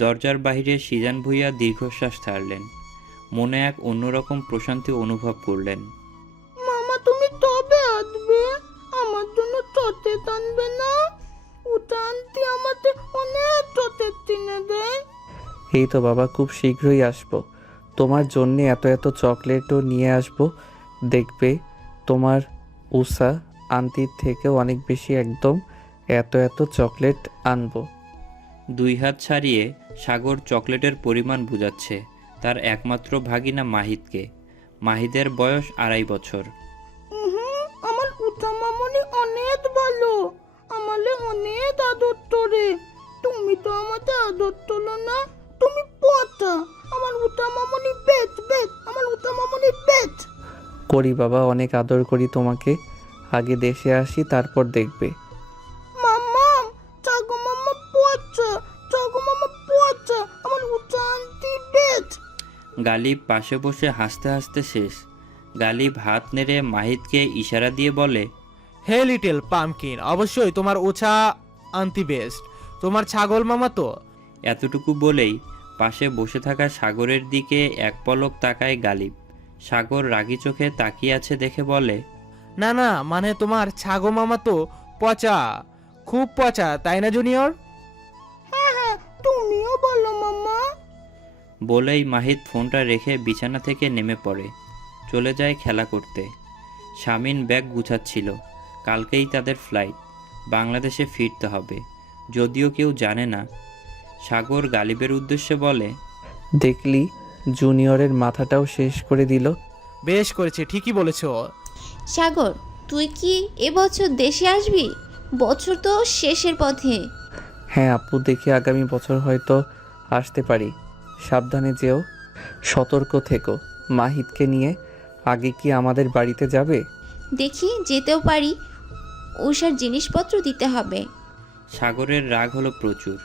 দরজার বাহিরে সিজান ভুঁইয়া দীর্ঘশ্বাস ছাড়লেন। মনে এক অন্যরকম প্রশান্তি অনুভব করলেন। মামা তুমি তবে আসবে? আমার জন্য চকলেট আনবে না? ওটা আনতে আমাদের অনেক চকলেট কিনে দেয়। এই তো বাবা, খুব শীঘ্রই আসবো। তোমার জন্যে এত এত চকলেটও নিয়ে আসবো। দেখবে তোমার উষা আন্টির থেকেও অনেক বেশি, একদম এত এত চকলেট আনবো। দুই হাত ছাড়িয়ে সাগর চকলেটের পরিমাণ বুঝাচ্ছে তার একমাত্র ভাগিনা মাহিদকে। মাহিদের বয়স 2.5 বছর। আমার উঠা মামনি অনেক ভালো, আমালে অনেক আদর তোরে। তুমি তো আমাদের আদর তোলো না, তুমি পচা। আমার উঠা মামনি বেচ বেচ, আমার উঠা মামনি বেচ। করি বাবা, অনেক আদর করি তোমাকে। আগে দেশে আসি, তারপর দেখবে। মাম্মা, চাগো মাম্মা পচা, চাগো মাম্মা পচা, আমার উঠা আনতে বেচ। গালিব পাশে বসে হাসতে হাসতে শেষ। গালিব হাত নেড়ে মাহিদকে ইশারা দিয়ে বলে, হে লিটল পামকিন, অবশ্যই তোমার ওছা আন্টি বেস্ট। তোমার ছাগল মামা তো। এতটুকু বলেই পাশে বসে থাকা সাগরের দিকে এক পলক তাকায় গালিব। সাগর রাগী চোখে তাকিয়ে আছে দেখে বলে, না না, মানে তোমার ছাগল মামা তো পচা, খুব পচা, তাই না জুনিয়র? হ্যাঁ হ্যাঁ, তুমিও বলো মাম্মা। বলেই মাহিদ ফোনটা রেখে বিছানা থেকে নেমে পড়ে, চলে যায় খেলা করতে। শামিন ব্যাগ গুছাচ্ছিল। কালকেই তাদের ফ্লাইট, বাংলাদেশে ফিরতে হবে। যদিও কেউ জানে না। সাগর গালিবের উদ্দেশ্যে বলে, দেখলি, জুনিয়রের মাথাটাও শেষ করে দিল। বেশ করেছে, ঠিকই বলেছো। সাগর, তুই কি এবছর দেশে আসবি? বছর তো শেষের পথে। হ্যাঁ আপু, দেখি আগামী বছর হয়তো আসতে পারি। সাবধানে যেও, সতর্ক থেকো। মাহিদকে নিয়ে আগে কি আমাদের বাড়িতে যাবে? দেখি যেতেও পারি, উষার জিনিসপত্র দিতে হবে। সাগরের রাগ হলো প্রচুর।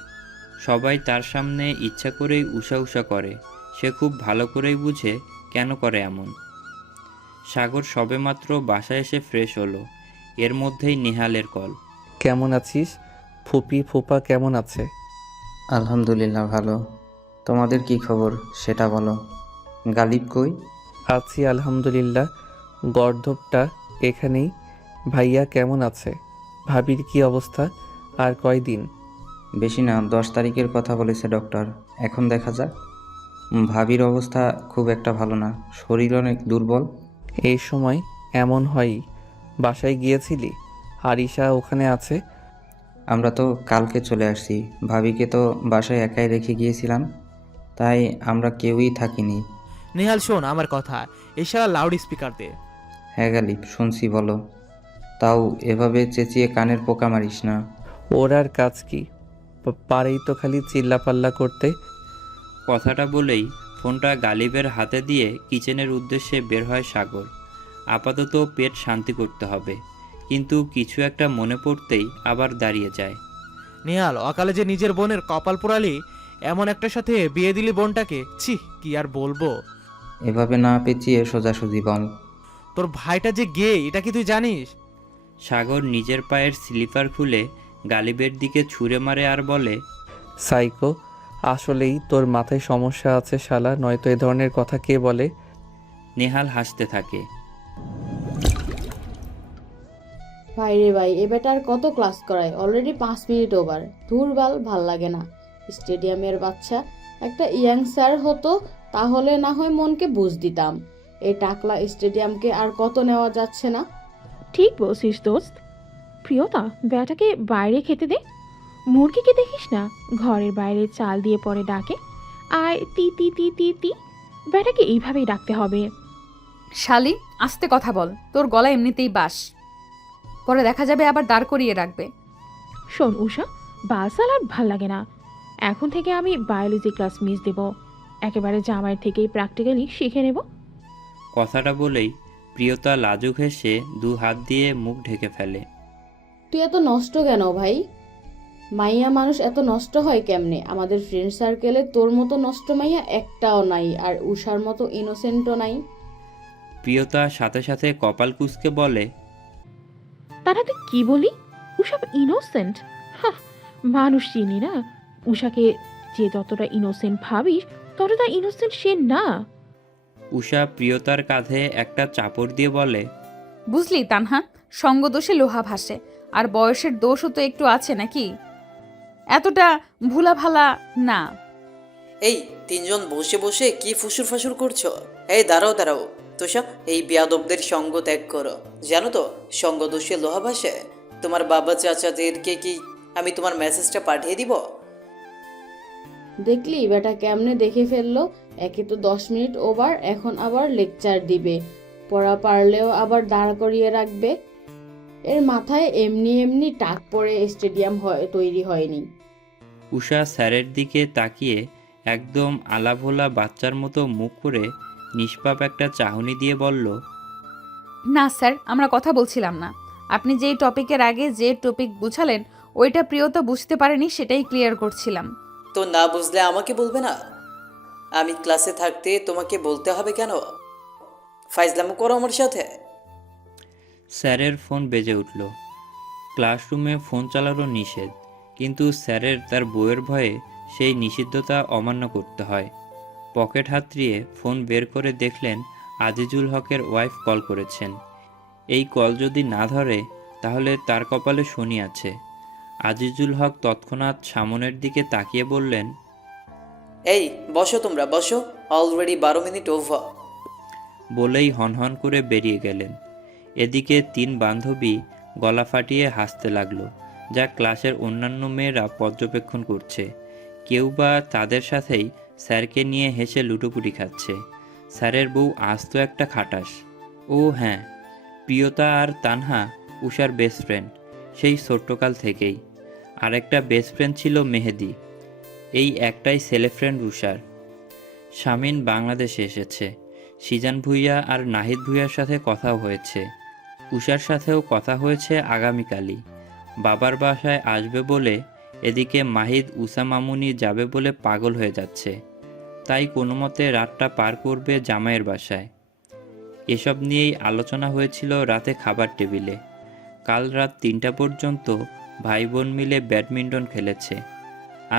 সবাই তার সামনে ইচ্ছা করেই উষা উষা করে। সে খুব ভালো করেই বুঝে কেন করে এমন। সাগর সবেমাত্র বাসায় এসে ফ্রেশ হলো। এর মধ্যেই নেহালের কল। কেমন আছিস? ফুপি ফুপা কেমন আছে? আলহামদুলিল্লাহ ভালো। তোমাদের কি খবর সেটা বলো। গালিব কই? আছি আলহামদুলিল্লাহ। গর্ধবটা এখানেই। ভাইয়া কেমন আছে? ভাবির কি অবস্থা? আর কয়দিন? বেশি না, 10 তারিখের কথা বলেছে ডক্টর। এখন দেখা যাক। ভাবির অবস্থা খুব একটা ভালো না, শরীর অনেক দুর্বল। এই সময় এমন হয়ই। বাসায় গিয়েছিলি? আরিশা ওখানে আছে? আমরা তো কালকে চলে আসছি। ভাবিকে তো বাসায় একাই রেখে গিয়েছিলাম, তাই আমরা কেউই থাকিনি। নেহাল শোন আমার কথা, এছাড়া লাউড স্পিকার দে। হ্যাঁ গালিব, শুনছি বলো। তাও এভাবে চেঁচিয়ে কানের পোকা মারিস না। ওর আর কাজ কি? পারেই তো খালি চিল্লাপাল্লা করতে। কথাটা বলেই ফোনটা গালিবের হাতে দিয়ে কিচেনের উদ্দেশ্যে বের হয় সাগর। আপাতত পেট শান্তি করতে হবে, কিন্তু কিছু একটা মনে পড়তেই আবার দাঁড়িয়ে যায়। নেহাল, অকালে যে নিজের বোনের কপাল পোড়ালি, এমন একটার সাথে বিয়ে দিলি বোনটাকে, ছি কি আর বলবো। এভাবে না পেঁচিয়ে সোজাসুজি বল। তোর ভাইটা যে গে, এটা কি তুই জানিস? সাগর নিজের পায়ের স্লিপার খুলে গালিবের দিকে ছুঁড়ে মারে আর বলে, সাইকো, আসলেই তোর মাথায় সমস্যা আছে শালা, নয়তো এ ধরনের কথা কে বলে? নেহাল হাসতে থাকে। ভাই রে ভাই, এ বেটার কত ক্লাস করায়, অলরেডি 5 মিনিট ওভার। ধুরবাল, ভাল লাগে না। স্টেডিয়ামের বাচ্চা একটা ইয়াং স্যার হতো, তাহলে না হয় মনকে বুঝ দিতাম। এই টাকলা স্টেডিয়ামকে আর কত নেওয়া যাচ্ছে না। ঠিক বলছিস দোস্ত। প্রিয়তা, বেটাকে বাইরে খেতে দে। মুরগিকে দেখিস না, ঘরের বাইরে চাল দিয়ে পরে ডাকে, আয় তি তি তি তি তি। বেটাকে এইভাবেই ডাকতে হবে। শালি, আস্তে কথা বল, তোর গলা এমনিতেই বাস, পরে দেখা যাবে আবার দাঁড় করিয়ে রাখবে। শোন উষা, বালসাল আর ভাল লাগে না। এখন থেকে আমি বায়োলজি ক্লাস মিস দেব। একেবারে জামাইয়ের থেকেই প্র্যাকটিক্যালি শিখে নেব। কথাটা বলেই প্রিয়তা লাজুক হেসে 2 হাত দিয়ে মুখ ঢেকে ফেলে। তুই এত নষ্ট কেন ভাই? মাইয়া মানুষ এত নষ্ট হয় কেমনে? আমাদের ফ্রেন্ড সার্কেলে তোর মতো নষ্ট মাইয়া একটাও নাই, আর উষার মতো ইনোসেন্টও নাই। প্রিয়তা সাথে সাথে কপাল কুঁচকে বলে, তারা তুই কি বলি? উষা ইনোসেন্ট? মানুষ চিনি না। উষাকে যে যতটা ইনোসেন্ট ভাবিস ততটা ইনোসেন্ট সে না। উষা প্রিয়তার কাঁধে একটা চাপড় দিয়ে বলে, বুঝলি তানহা, সঙ্গ দোষে লোহা ভাসে, আর বয়সের দোষও তো একটু আছে নাকি, এতটা ভুলাভালা না। এই তিনজন বসে বসে কি ফুসুর ফাসুর করছো? এই দাঁড়াও দাঁড়াও, তোষা এই বেয়াদবদের সঙ্গ ত্যাগ করো। জানো তো সঙ্গ দোষে লোহা ভাসে। তোমার বাবা চাচাদেরকে কি আমি তোমার মেসেজটা পাঠিয়ে দিব? দেখলি বেটা কেমনে দেখে ফেললো। একে তো 10 মিনিট ওভার, এখন আবার লেকচার দিবে, পড়া পারলেও আবার দাঁড় করিয়ে রাখবে। এর মাথায় এমনি এমনি টাক পড়ে স্টেডিয়াম তৈরি হয়নি। উষা স্যারের দিকে তাকিয়ে একদম আলাভোলা বাচ্চার মতো মুখ করে নিষ্পাপ একটা চাহনি দিয়ে বলল, না স্যার, আমরা কথা বলছিলাম না। আপনি যেই টপিকের আগে যে টপিক বুঝালেন ওইটা প্রিয়তা বুঝতে পারেনি, সেটাই ক্লিয়ার করছিলাম। তো না বুঝলে আমাকে বলবে না? আমি ক্লাসে থাকতে তোমাকে বলতে হবে কেন? ফাইজলামো করো আমার সাথে? স্যারের ফোন বেজে উঠল। ক্লাসরুমে ফোন চালানো নিষেধ, কিন্তু স্যারের তার বইয়ের ভয়ে সেই নিষিদ্ধতা অমান্য করতে হয়। পকেট হাতড়িয়ে ফোন বের করে দেখলেন আজিজুল হকের ওয়াইফ কল করেছেন। এই কল যদি না ধরে তাহলে তার কপালে শনি আছে। আজিজুল হক তৎক্ষণাৎ সামনের দিকে তাকিয়ে বললেন, এই বসো, তোমরা বসো, অলরেডি 12 মিনিট ওভার। বলেই হনহন করে বেরিয়ে গেলেন। এদিকে 3 বান্ধবী গলা ফাটিয়ে হাসতে লাগলো, যা ক্লাসের অন্যান্য মেয়েরা পর্যবেক্ষণ করছে। কেউ বা তাদের সাথেই স্যারকে নিয়ে হেসে লুটোপুটি খাচ্ছে। স্যারের বউ আস্ত একটা খাটাস। ও হ্যাঁ, প্রিয়তা আর তানহা উষার বেস্ট ফ্রেন্ড সেই ছোট্টকাল থেকেই। আরেকটা বেস্ট ফ্রেন্ড ছিল মেহেদি। এই একটাই ছেলে ফ্রেন্ড উষার। শামিন বাংলাদেশে এসেছে। সিজান ভুঁইয়া আর নাহিদ ভুঁইয়ার সাথে কথাও হয়েছে। উষার সাথেও কথা হয়েছে আগামীকালই। বাবার বাসায় আসবে বলে, এদিকে মাহিদ উষা মামুনি যাবে বলে পাগল হয়ে যাচ্ছে। তাই কোনো মতে রাতটা পার করবে জামাইয়ের বাসায়। এসব নিয়েই আলোচনা হয়েছিল রাতে খাবার টেবিলে। কাল রাত 3টা পর্যন্ত ভাই বোন মিলে ব্যাডমিন্টন খেলেছে।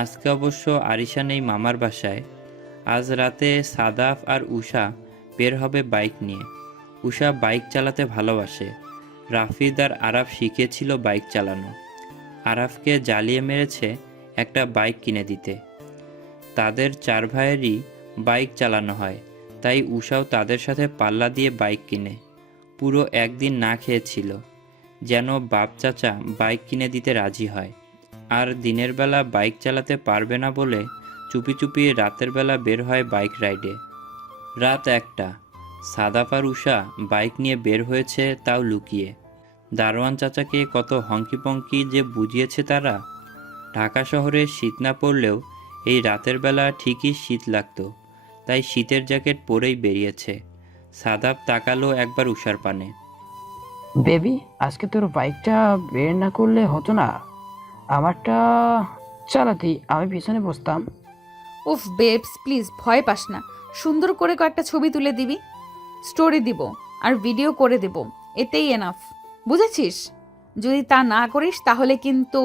আজকে অবশ্য আরিশা নেই মামার বাসায়। আজ রাতে সাদাফ আর উষা বের হবে বাইক নিয়ে। উষা বাইক চালাতে ভালোবাসে। রাফিদ আর আরাফ শিখেছিল বাইক চালানো। আরাফকে জ্বালিয়ে মেরেছে একটা বাইক কিনে দিতে। তাদের 4 ভাইয়েরই বাইক চালানো হয়, তাই উষাও তাদের সাথে পাল্লা দিয়ে বাইক কিনে। পুরো একদিন না খেয়েছিল, যেন বাপ চাচা বাইক কিনে দিতে রাজি হয়। আর দিনের বেলা বাইক চালাতে পারবে না বলে চুপি চুপি রাতের বেলা বের হয় বাইক রাইডে। রাত 1টা, সাদাফ আর উষা বাইক নিয়ে বের হয়েছে, তাও লুকিয়ে। দারোয়ান চাচাকে কত হংকিপংকি যে বুঝিয়েছে তারা। ঢাকা শহরে শীত না পড়লেও এই রাতের বেলা ঠিকই শীত লাগতো, তাই শীতের জ্যাকেট পরেই বেরিয়েছে। সাদাফ তাকালো একবার উষার পানে। বেবি, আজকে তোর বাইকটা বের না করলে হতো না? আমারটা চালাতি, আমি পিছনে বসতাম। উফ বেবস, প্লিজ ভয় পাস না। সুন্দর করে কয়েকটা ছবি তুলে দিবি, স্টোরি দিব আর ভিডিও করে দেব, এতেই এনাফ, বুঝেছিস? যদি তা না করিস তাহলে কিন্তু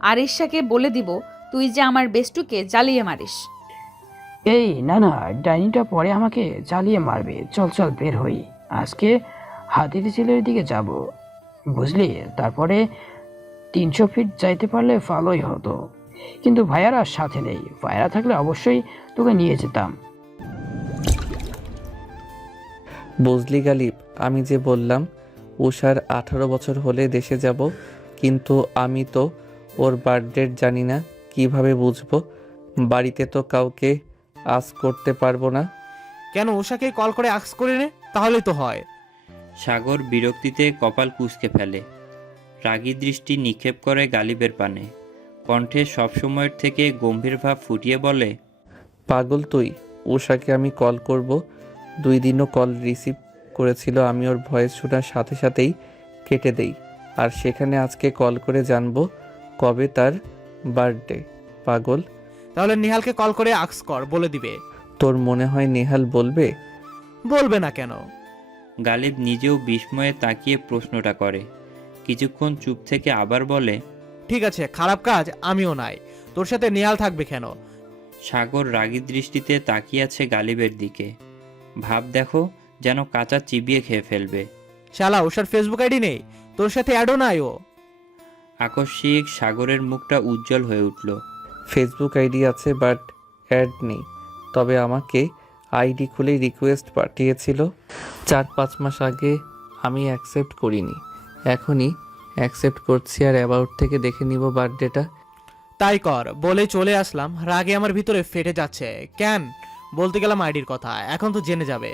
আরিশাকে বলে দিব তুই যে আমার বেস্টুকে জ্বালিয়ে মারিস। এই না না, ডাইনিটা পরে আমাকে জ্বালিয়ে মারবে। চল চল বের হই, আজকে হাতির ঝিলের দিকে যাব, বুঝলি? তারপরে 300 ফিট যাইতে পারলে ভালোই হতো, কিন্তু ভাইয়ারা সাথে নেই। ভাইয়ারা থাকলে অবশ্যই তোকে নিয়ে যেতাম। বুঝলি গালিব, আমি যে বললাম উষার 18 বছর হলে দেশে যাব, কিন্তু আমি তো ওর বার্থডেট জানি না, কিভাবে বুঝবো? বাড়িতে তো কাউকে আজ করতে পারবো না। কেন উষাকে কল করে আক্স করে নে, তাহলেই তো হয়। সাগর বিরক্তিতে কপাল কুঁচকে ফেলে। রাগী দৃষ্টি নিক্ষেপ করে গালিবের পানে। কণ্ঠে সবসময়ের থেকে গম্ভীর ভাব ফুটিয়ে বলে, পাগল তুই? উষাকে আমি কল করব? 2 দিনও কল রিসিভ করেছিল, আমি ওর ভয়েস শোনার সাথে সাথেই কেটে দেই। আর সেখানে আজকে কল করে জানবো কবে তার বার্থডে। পাগল। তাহলে নিহালকে কল করে আক্স কর, বলে দিবে। তোর মনে হয় নেহাল বলবে? বলবে না কেন? গালিব নিজেও বিস্ময়ে তাকিয়ে প্রশ্নটা করে। কিছুক্ষণ চুপ থেকে আবার বলে, ঠিক আছে, খারাপ কাজ আমিও নাই, তোর সাথে নিহাল থাকবে কেন? সাগর রাগী দৃষ্টিতে তাকিয়ে আছে গালিবের দিকে। ভাব দেখো, যেন কাঁচা চিবিয়ে খেয়ে ফেলবে। শালা ওষার ফেসবুক আইডি নেই, তোর সাথে অ্যাডও নাই ও। আকস্মিক সাগরের মুখটা উজ্জ্বল হয়ে উঠল। ফেসবুক আইডি আছে বাট অ্যাড নেই। তবে আমাকে আইডি খুলে রিকোয়েস্ট পাঠিয়েছিল 4-5 মাস আগে, আমি অ্যাকসেপ্ট করিনি। এখনই অ্যাকসেপ্ট করছি আর অ্যাবাউট থেকে দেখে নিব বার্থডেটা। তাই কর বলে চলে আসলাম। রাগে আমার ভিতরে ফেটে যাচ্ছে। কেন বলতে গেলাম আইডির কথা, এখন তো জেনে যাবে।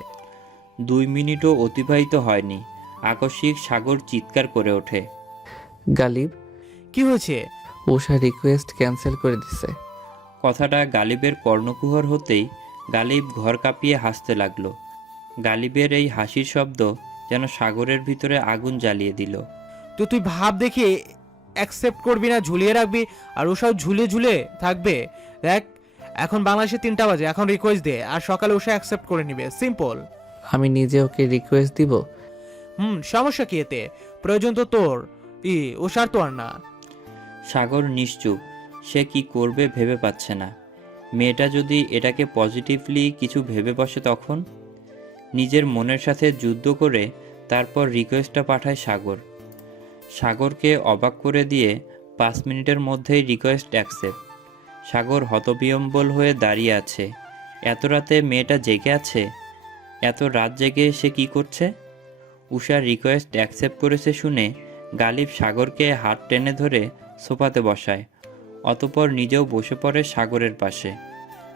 2 মিনিটও অতিবাহিত হয়নি, আকস্মিক সাগর চিৎকার করে ওঠে। গালিব, কি হয়েছে? উষা রিকোয়েস্ট ক্যান্সেল করে দিছে। কথাটা গালিবের কর্ণকুহর হতেই গালিব ঘর কাঁপিয়ে হাসতে লাগলো। গালিবের এই হাসির শব্দ যেন সাগরের ভিতরে আগুন জ্বালিয়ে দিল। তো তুই ভাব দেখি অ্যাকসেপ্ট করবি না ঝুলিয়ে রাখবি, আর ওসব ঝুলে ঝুলে থাকবে। দেখ এখন বাংলাদেশে 3টা বাজে, এখন রিকোয়েস্ট দে আর সকালে ওসে অ্যাকসেপ্ট করে নিবে, সিম্পল। আমি নিজে ওকে রিকোয়েস্ট দিব? সমস্যা কি এতে? প্রয়োজন তো তোর, ওসার তো আর না। সাগর নিশ্চুপ, সে কি করবে ভেবে পাচ্ছে না। মেয়েটা যদি এটাকে পজিটিভলি কিছু ভেবে বসে তখন? নিজের মনের সাথে যুদ্ধ করে তারপর রিকোয়েস্টটা পাঠায় সাগর। সাগরকে অবাক করে দিয়ে 5 মিনিটের মধ্যেই রিকোয়েস্ট অ্যাকসেপ্ট। সাগর হতবিহ্বল হয়ে দাঁড়িয়ে আছে। এত রাতে মেয়েটা জেগে আছে। এত রাত জেগে সে কি করছে? উষার রিকোয়েস্ট অ্যাকসেপ্ট করেছে শুনে গালিব সাগরকে হাত টেনে ধরে সোফাতে বসায়, অতঃপর নিজেও বসে পড়ে সাগরের পাশে।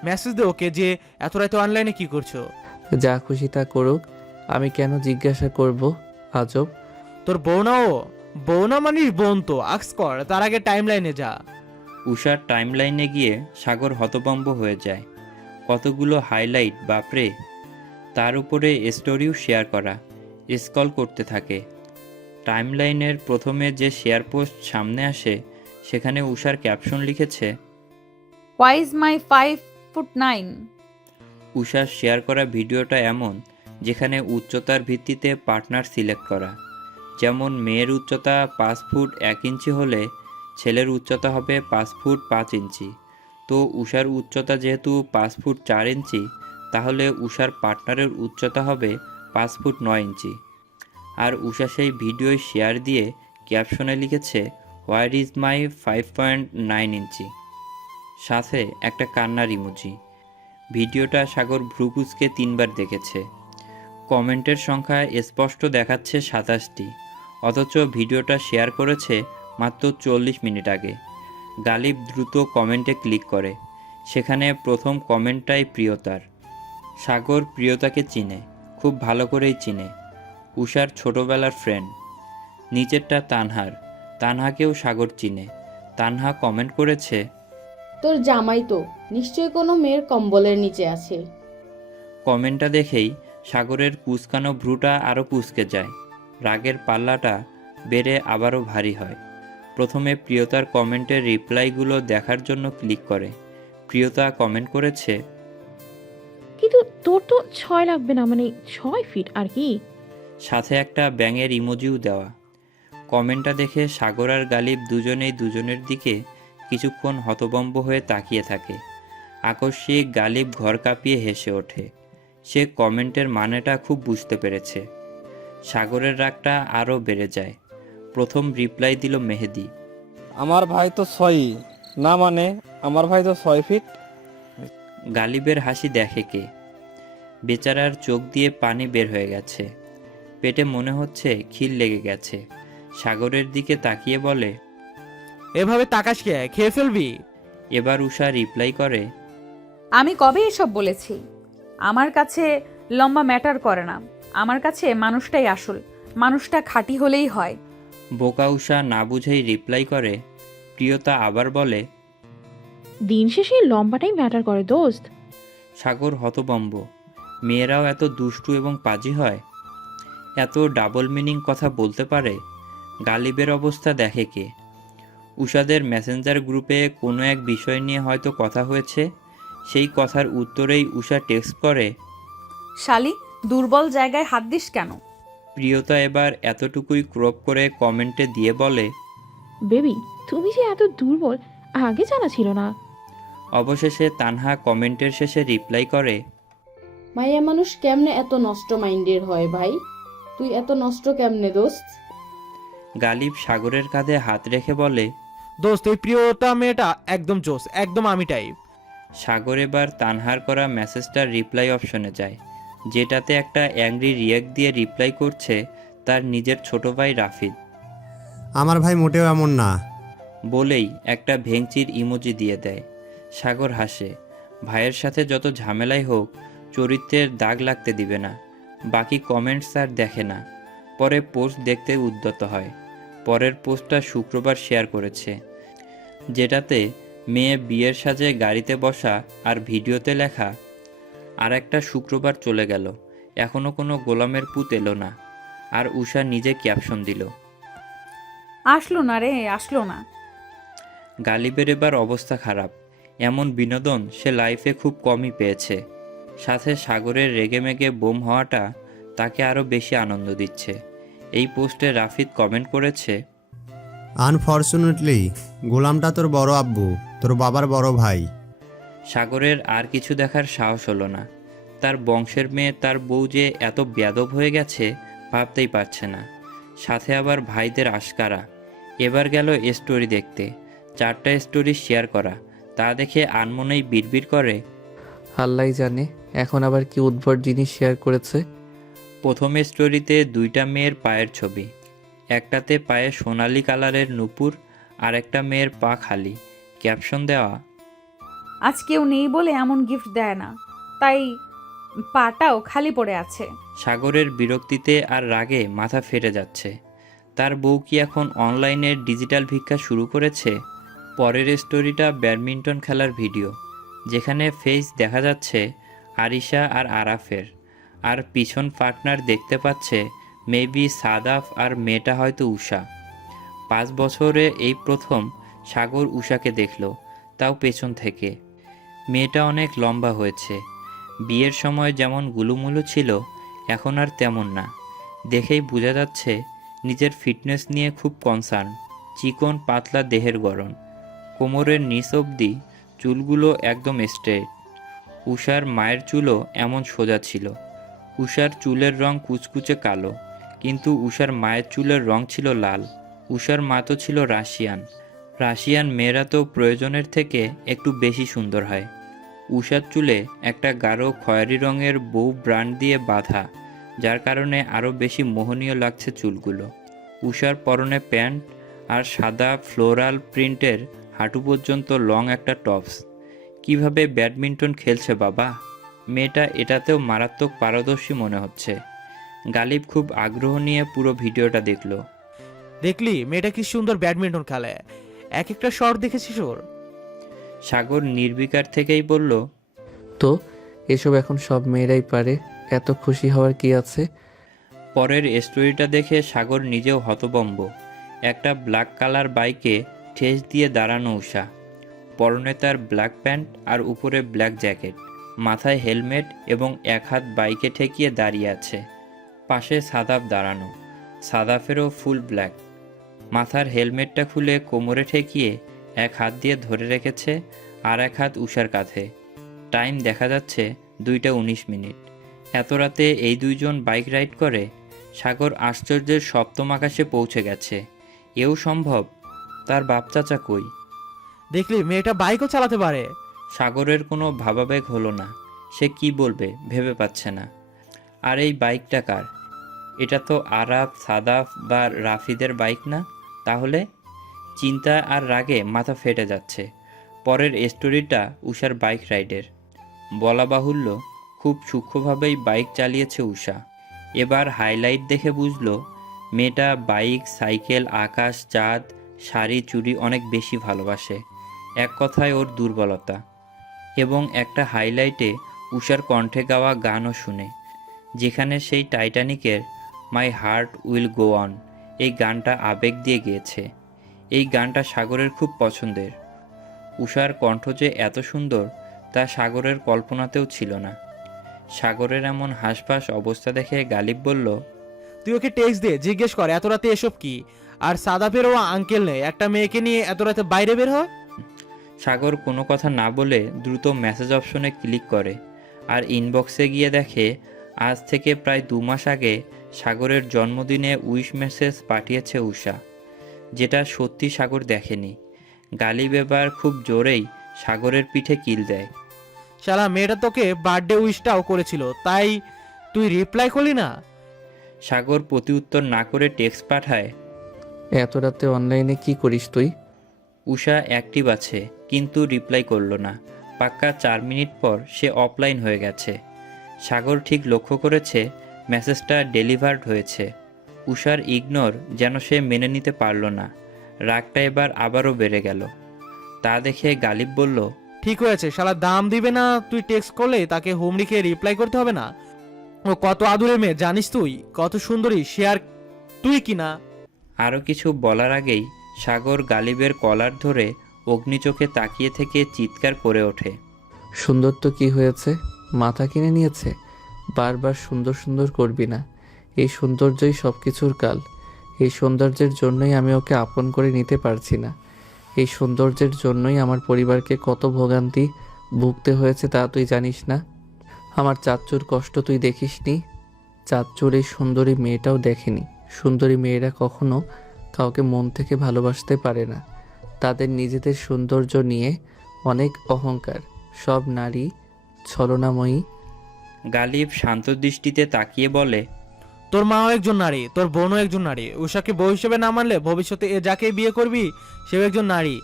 মেসেজ দে ওকে যে এত রাতে অনলাইনে কি করছো। যা খুশি তা করুক, আমি কেন জিজ্ঞাসা করব? আজব। তোর বউ না মানিস বোন তো, আক্স কর, তার আগে টাইমলাইনে যা। উষার টাইমলাইনে গিয়ে সাগর হতভম্ব হয়ে যায়। কতগুলো হাইলাইট, বাপরে! তার উপরে স্টোরিও শেয়ার করা। স্ক্রল করতে থাকে। টাইমলাইনের প্রথমে যে শেয়ার পোস্ট সামনে আসে সেখানে উষার ক্যাপশন লিখেছে, হোয়াই ইজ মাই 5'9"? উষার শেয়ার করা ভিডিওটা এমন যেখানে উচ্চতার ভিত্তিতে পার্টনার সিলেক্ট করা। যেমন মেয়ের উচ্চতা 5 ফুট 1 ইঞ্চি হলে ছেলের উচ্চতা হবে 5 ফুট 5 ইঞ্চি। তো উষার উচ্চতা যেহেতু 5 ফুট 4 ইঞ্চি, তাহলে উষার পার্টনারের উচ্চতা হবে 5 ফুট 9 ইঞ্চি। আর উষা সেই ভিডিও শেয়ার দিয়ে ক্যাপশনে লিখেছে, হোয়ার ইজ মাই 5.9 ইঞ্চি, সাথে একটা কান্নার ইমোজি। ভিডিওটা সাগর ভ্রুকুচকে 3 বার দেখেছে। কমেন্টের সংখ্যা স্পষ্ট দেখাচ্ছে 27টি, অথচ ভিডিওটা শেয়ার করেছে মাত্র 40 মিনিট আগে। গালিব দ্রুত কমেন্টে ক্লিক করে। সেখানে প্রথম কমেন্টটাই প্রিয়তার। সাগর প্রিয়তাকে চিনে, খুব ভালো করেই চিনে। উষার ছোটবেলার ফ্রেন্ড। নিচেরটা তানহাকেও সাগর চিনে। তানহা কমেন্ট করেছে, তোর জামাই তো নিশ্চয়ই কোনো মেয়ের কম্বলের নিচে আছে। কমেন্টটা দেখেই সাগরের কুঁচকানো ভ্রুটা আরও কুঁচকে যায়। রাগের পাল্লাটা বেড়ে আবারও ভারী হয়। প্রথমে প্রিয়তার কমেন্টের রিপ্লাইগুলো দেখার জন্য ক্লিক করে। প্রিয়তা কমেন্ট করেছে, কিন্তু তোর তো 6 লাগবে না, মানে 6 ফিট আর কি। সাথে একটা ব্যাঙের ইমোজিও দেওয়া। কমেন্টটা দেখে সাগর আর গালিব দুজনেই দুজনের দিকে কিছুক্ষণ হতভম্ব হয়ে তাকিয়ে থাকে। আকস্মিক গালিব ঘর কাঁপিয়ে হেসে ওঠে। সে কমেন্টের মানেটা খুব বুঝতে পেরেছে। সাগরের রাগটা আরও বেড়ে যায়। প্রথম রিপ্লাই দিল মেহেদি, আমার ভাই তো 6 না, মানে আমার ভাই তো 6 ফিট। গালিবের হাসি দেখে কে? বেচারার চোখ দিয়ে পানি বের হয়ে গেছে। পেটে মনে হচ্ছে খিল লেগে গেছে। সাগরের দিকে তাকিয়ে বলে, এভাবে তাকাস কে, খেয়ে ফেলবি। এবার উষা রিপ্লাই করে, আমি কবে এসব বলেছি? আমার কাছে লম্বা ম্যাটার করে না, আমার কাছে মানুষটাই আসল, মানুষটা খাঁটি হলেই হয়। বোকা উষা না বুঝেই রিপ্লাই করে। প্রিয়তা আবার বলে, দিন শেষে লম্বাটাই ম্যাটার করে দোস্ত। সাগর হতভম্ব। মেয়েরাও এত দুষ্টু এবং পাজি হয়? এত ডাবল মিনিং কথা বলতে পারে? গালিবের অবস্থা দেখে কে? উষাদের মেসেঞ্জার গ্রুপে কোনো এক বিষয় নিয়ে হয়তো কথা হয়েছে। সেই কথার উত্তরেই উষা টেক্সট করে, শালি, দুর্বল জায়গায় হাত দিস কেন? প্রিয়তা এবার এতটুকুই ক্রপ করে কমেন্টে দিয়ে বলে, বেবি তুমি যে এত দুর্বল আগে জানা ছিল না। অবশেষে তানহা কমেন্টের শেষে রিপ্লাই করে, মাইয়া মানুষ কেমনে এত নষ্ট মাইন্ডের হয় ভাই? তুই এত নষ্ট কেমনে দোস্ত? গালিব সাগরের কাঁধে হাত রেখে বলে, দোস্ত এই প্রিয়তা মেয়েটা একদম জোস, একদম আমি টাইপ। সাগর এবার তানহার করা মেসেজটার রিপ্লাই অপশনে যায়, যেটাতে একটা অ্যাংরি রিয়াক্ট দিয়ে রিপ্লাই করছে তার নিজের ছোট ভাই রাফিদ। আমার ভাই মোটেও এমন না। বলেই একটা ভেংচির ইমোজি দিয়ে দেয়। সাগর হাসে, ভাইয়ের সাথে যত ঝামেলাই হোক চরিত্রের দাগ লাগতে দিবে না। বাকি কমেন্টস আর দেখে না। পরে পোস্ট দেখতে উদ্যত হয়। পরের পোস্টটা শুক্রবার শেয়ার করেছে, যেটাতে মেয়ে বিয়ের সাজে গাড়িতে বসা আর ভিডিওতে লেখা, আর একটা শুক্রবার চলে গেল, এখনও কোনো গোলামের পুত এলো না। আর উষা নিজে ক্যাপশন দিল, আসলো না রে, আসলো না। গালিবের এবার অবস্থা খারাপ। এমন বিনোদন সে লাইফে খুব কমই পেয়েছে। সাথে সাগরের রেগেমেগে বোম হওয়াটা তাকে আরও বেশি আনন্দ দিচ্ছে। এই পোস্টে রাফিদ কমেন্ট করেছে, আনফর্চুনেটলি গোলামটা তোর বড় আব্বু, তোর বাবার বড় ভাই। সাগরের আর কিছু দেখার সাহস হলো না। তার বংশের মেয়ে তার বউ যে এত বেয়াদব হয়ে গেছে ভাবতেই পারছে না। সাথে আবার ভাইদের আশকারা। এবার গেল স্টোরি দেখতে। 4টা স্টোরি শেয়ার করা, তা দেখে আনমনেই বিড়বিড় করে, আল্লাহই জানে এখন আবার কি উদ্ভট জিনিস শেয়ার করেছে। প্রথম স্টোরিতে 2টা মেয়ের পায়ের ছবি। একটাতে পায়ে সোনালি কালারের নুপুর, আর একটা মেয়ের পা খালি। ক্যাপশন দেওয়া, আজ কেউ নেই বলে এমন গিফট দেয় না, তাই পাটাও খালি পড়ে আছে। সাগরের বিরক্তিতে আর রাগে মাথা ফেটে যাচ্ছে। তার বউ কি এখন অনলাইনে ডিজিটাল ভিক্ষা শুরু করেছে? পরের স্টোরিটা ব্যাডমিন্টন খেলার ভিডিও, যেখানে ফেস দেখা যাচ্ছে আরিশা আর আরাফের, আর পিছন পার্টনার দেখতে পাচ্ছে মেবি সাদাফ, আর মেয়েটা হয়তো উষা। 5 বছরে এই প্রথম সাগর উষাকে দেখল, তাও পেছন থেকে। মেয়েটা অনেক লম্বা হয়েছে। বিয়ের সময় যেমন গুলুমুলু ছিল এখন আর তেমন না। দেখেই বোঝা যাচ্ছে নিজের ফিটনেস নিয়ে খুব কনসার্ন। চিকন পাতলা দেহের গড়ন, কোমরের নিচ অবধি চুলগুলো একদম স্ট্রেট। উষার মায়ের চুলও এমন সোজা ছিল। উষার চুলের রং কুচকুচে কালো, কিন্তু উষার মায়ের চুলের রং ছিল লাল। উষার মা তো ছিল রাশিয়ান। রাশিয়ান মেয়েরা তো প্রয়োজনের থেকে একটু বেশি সুন্দর হয়। উষার চুলে একটা গাঢ় খয়েরি রঙের বউ ব্রান্ড দিয়ে বাঁধা, যার কারণে আরও বেশি মোহনীয় লাগছে চুলগুলো। উষার পরনে প্যান্ট আর সাদা ফ্লোরাল প্রিন্টের হাঁটু পর্যন্ত লং একটা টপস। কিভাবে ব্যাডমিন্টন খেলছে বাবা! মেয়েটা এটাতেও মারাত্মক পারদর্শী মনে হচ্ছে। গালিব খুব আগ্রহ নিয়ে পুরো ভিডিওটা দেখল। দেখলি মেয়েটা কি সুন্দর ব্যাডমিন্টন খেলে, এক একটা শট দেখেছিস ওর? সাগর নির্বিকার থেকেই বলল, তো এসব এখন সব মেয়েরাই পারে, এত খুশি হওয়ার কি আছে? পরের স্টোরিটা দেখে সাগর নিজেও হতভম্ব। একটা ব্ল্যাক কালার বাইকে ঠেস দিয়ে দাঁড়ানো উষা। পরনে তার ব্ল্যাক প্যান্ট আর উপরে ব্ল্যাক জ্যাকেট, মাথায় হেলমেট এবং এক হাত বাইকে ঠেকিয়ে দাঁড়িয়ে আছে। পাশে সাদাফ দাঁড়ানো, সাদাফেরও ফুল ব্ল্যাক। মাথার হেলমেটটা খুলে কোমরে ঠেকিয়ে এক হাত দিয়ে ধরে রেখেছে, আর এক হাত উষার কাঁধে। টাইম দেখা যাচ্ছে 2:19। এত রাতে এই দুইজন বাইক রাইড করে? সাগর আশ্চর্যের সপ্তম আকাশে পৌঁছে গেছে। এও সম্ভব? তার বাপ চাচা কই? দেখলি মেয়েটা বাইকও চালাতে পারে। সাগরের কোনো ভাবাবেগ হলো না। সে কি বলবে ভেবে পাচ্ছে না। আর এই বাইকটা কার? এটা তো আরাফ, সাদাফ বা রাফিদের বাইক না? তাহলে? চিন্তা আর রাগে মাথা ফেটে যাচ্ছে। পরের স্টোরিটা উষার বাইক রাইডের। বলা বাহুল্য খুব সূক্ষ্মভাবেই বাইক চালিয়েছে উষা। এবার হাইলাইট দেখে বুঝলো মেয়েটা বাইক, সাইকেল, আকাশ, চাঁদ, শাড়ি, চুড়ি অনেক বেশি ভালোবাসে। এক কথায় ওর দুর্বলতা। এবং একটা হাইলাইটে উষার কণ্ঠে গাওয়া গানও শুনে, যেখানে সেই টাইটানিকের my heart will go on এই গানটা আবেগ দিয়ে গেয়েছে। এই গানটা সাগরের খুব পছন্দের। উষার কণ্ঠ যে এত সুন্দর তা সাগরের কল্পনাতেও ছিল না। সাগরের এমন হাঁসফাঁস অবস্থা দেখে গালিব বলল, তুই ওকে টেক্সট দে, জিজ্ঞেস কর এত রাতে এসব কি। আর সাদাফেরও আঙ্কেল নেই, একটা মেয়েকে নিয়ে এত রাতে বাইরে বের হয়? সাগর কোনো কথা না বলে দ্রুত মেসেজ অপশনে ক্লিক করে আর ইনবক্সে গিয়ে দেখে আজ থেকে প্রায় 2 মাস আগে সাগরের জন্মদিনে উইশ মেসেজ পাঠিয়েছে উষা, যেটা সত্যি সাগর দেখেনি। গালিব এবার খুব জোরেই সাগরের পিঠে কিল দেয়। শালা মেয়েটা তোকে বার্থডে উইশটাও করেছিল, তাই তুই রিপ্লাই করলি না? সাগর প্রতিউত্তর না করে টেক্সট পাঠায়, এত রাতে অনলাইনে কি করিস তুই? উষা অ্যাক্টিভ আছে কিন্তু রিপ্লাই করলো না। পাক্কা 4 মিনিট পর সে অফলাইন হয়ে গেছে। সাগর ঠিক লক্ষ্য করেছে মেসেজটা ডেলিভার্ড হয়েছে। উষার ইগনোর যেন সে মেনে নিতে পারল না। রাগটা এবার আবারও বেড়ে গেল। তা দেখে গালিব বলল, ঠিক হয়েছে, শালা দাম দিবে না, তুই টেক্সট করলে তাকে হোম লিখে রিপ্লাই করতে হবে না? ও কত আদুরে মেয়ে জানিস তুই, কত সুন্দরী সে, আর তুই কি না? আরও কিছু বলার আগেই সাগর গালিবের কলার ধরে অগ্নিচোখে তাকিয়ে থেকে চিৎকার করে ওঠে, সুন্দর তো কি হয়েছে, মাথা কিনে নিয়েছে? বারবার সুন্দর সুন্দর করবি না। এই সৌন্দর্যই সব কিছুর কাল। এই সৌন্দর্যের জন্যই আমি ওকে আপন করে নিতে পারছি না। এই সৌন্দর্যের জন্যই আমার পরিবারকে কত ভোগান্তি ভুগতে হয়েছে তা তুই জানিস না? আমার চাচ্চুর কষ্ট তুই দেখিসনি? চাচ্চুর এই সুন্দরী মেয়েটাও দেখেনি। সুন্দরী মেয়েরা কখনো কাউকে মন থেকে ভালোবাসতে পারে না। তাদের নিজেদের সৌন্দর্য নিয়ে অনেক অহংকার। সব নারী ছলনাময়ী। গালিব শান্ত দৃষ্টিতে তাকিয়ে বলে, তোর মাও একজন নারী, তোর বোনও একজন নারী। উষাকে বউ হিসেবে না মানলে ভবিষ্যতে যাকে বিয়ে করবি সেও একজন নারী।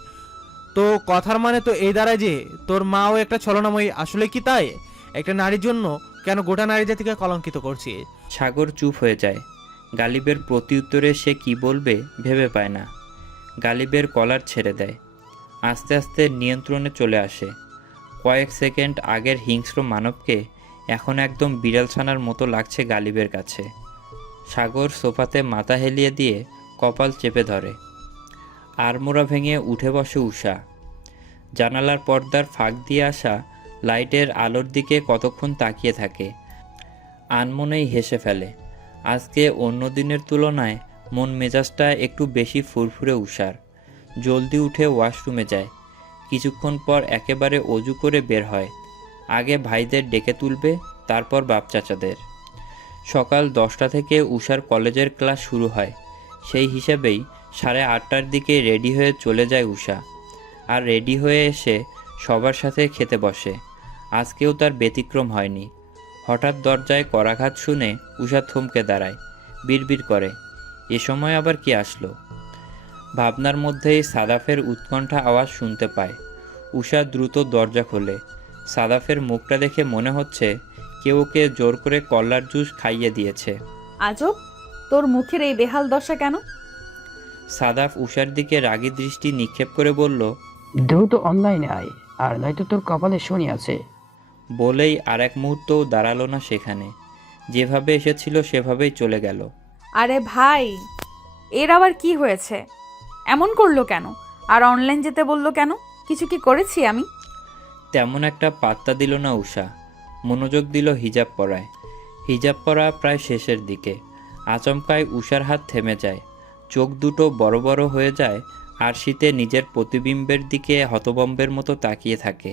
তো কথার মানে তো এই দাঁড়ায় যে তোর মাও একটা ছলনাময়ী। আসলে কি তাই? একটা নারীর জন্য কেন গোটা নারী জাতিকে কলঙ্কিত করছিস? সাগর চুপ হয়ে যায়। গালিবের প্রতিউত্তরে সে কি বলবে ভেবে পায় না। গালিবের কলার ছেড়ে দেয়। আস্তে আস্তে নিয়ন্ত্রণে চলে আসে। কয়েক সেকেন্ড আগের হিংস্র মানবকে এখন একদম বিড়ালছানার মতো লাগছে গালিবের কাছে। সাগর সোফাতে মাথা হেলিয়ে দিয়ে কপাল চেপে ধরে। আড়মোড়া ভেঙে উঠে বসে উষা। জানালার পর্দার ফাঁক দিয়ে আসা লাইটের আলোর দিকে কতক্ষণ তাকিয়ে থাকে। আনমনেই হেসে ফেলে। আজকে অন্য দিনের তুলনায় মন মেজাজটা একটু বেশি ফুরফুরে উষার। জলদি উঠে ওয়াশরুমে যায়। কিছুক্ষণ পর একেবারে অজু করে বের হয়। আগে ভাইদের ডেকে তুলবে, তারপর বাপ চাচাদের। সকাল 10টা থেকে উষার কলেজের ক্লাস শুরু হয়। সেই হিসেবেই 8:30টার দিকে রেডি হয়ে চলে যায় উষা। আর রেডি হয়ে এসে সবার সাথে খেতে বসে। আজকেও তার ব্যতিক্রম হয়নি। হঠাৎ দরজায় করাঘাত শুনে উষা থমকে দাঁড়ায়, বিড়বিড় করে, এ সময় আবার কি আসলো? ভাবনার মধ্যেই সাদাফের উৎকণ্ঠা আওয়াজ শুনতে পায়। উষা দ্রুত দরজা খোলে। সাদাফের মুখটা দেখে মনে হচ্ছে কেউ ওকে জোর করে কলার জুস খাইয়ে দিয়েছে। আজব, তোর মুখের এই বেহাল দশা কেন? সাদাফ উষার দিকে রাগী দৃষ্টি নিক্ষেপ করে বলল, দ্রুত অনলাইনে আয়, আর নয়তো তোর কপালে শনি আছে। বলেই আর এক মুহূর্তও দাঁড়ালো না সেখানে। যেভাবে এসেছিল সেভাবেই চলে গেল। আরে ভাই, এর আবার কি হয়েছে? এমন করলো কেন? আর অনলাইন যেতে বললো কেন? কিছু কি করেছি আমি? তেমন একটা পাত্তা দিল না উষা। মনোযোগ দিল হিজাব পরায়। হিজাব পরা প্রায় শেষের দিকে। আচমকায় উষার হাত থেমে যায়। চোখ দুটো বড় বড় হয়ে যায় আর শীতে নিজের প্রতিবিম্বের দিকে হতবম্বের মতো তাকিয়ে থাকে।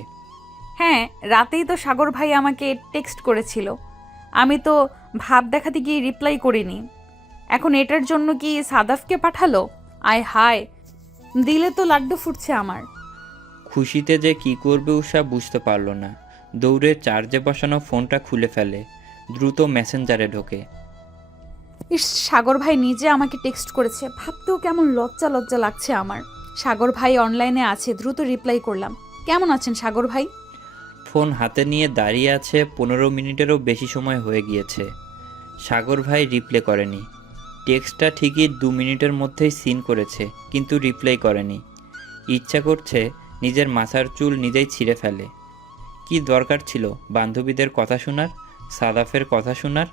হ্যাঁ, রাতেই তো সাগর ভাই আমাকে টেক্সট করেছিল। আমি তো ভাব দেখাতে গিয়ে রিপ্লাই করিনি। এখন এটার জন্য কি সাদাফকে পাঠালো? আয় হায়, দিলে তো লাড্ডু ফুটছে আমার। খুশিতে যে কি করবে উষা বুঝতে পারল না। দৌড়ে চার্জে বসানো ফোনটা খুলে ফেলে। দ্রুত মেসেঞ্জারে ঢোকে। ইস, সাগর ভাই নিজে আমাকে টেক্সট করেছে। ভাবতেও কেমন লজ্জা লজ্জা লাগছে আমার। সাগর ভাই অনলাইনে আছে, দ্রুত রিপ্লাই করলাম। কেমন আছেন সাগর ভাই? ফোন হাতে নিয়ে দাঁড়িয়ে আছে। 15 মিনিটেরও বেশি সময় হয়ে গিয়েছে। সাগর ভাই রিপ্লাই করেনি। টেক্সটটা ঠিকই 2 মিনিটের মধ্যেই সিন করেছে, কিন্তু রিপ্লাই করেনি। ইচ্ছা করছে নিজের মাথার চুল নিজেই ছিঁড়ে ফেলে। কি দরকার ছিল বান্ধবীদের কথা শোনার, সাদাফের কথা শোনার?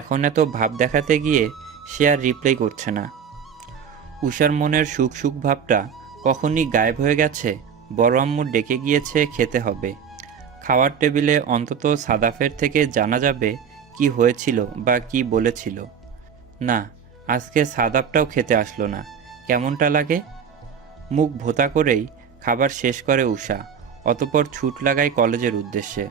এখন এত ভাব দেখাতে গিয়ে সে আর রিপ্লাই করছে না। উষার মনের সুখ সুখ ভাবটা কখনই গায়েব হয়ে গেছে। বড় আম্মু ডেকে গিয়েছে, খেতে হবে। খাওয়ার টেবিলে অন্তত সাদাফের থেকে জানা যাবে কি হয়েছিল বা কি বলেছিল। না, আজকে সাদাফটাও খেতে আসলো না। কেমনটা লাগে? মুখ ভোতা করেই খাবার শেষ করে উষা, অতপর ছুট লাগায় কলেজের উদ্দেশ্যে।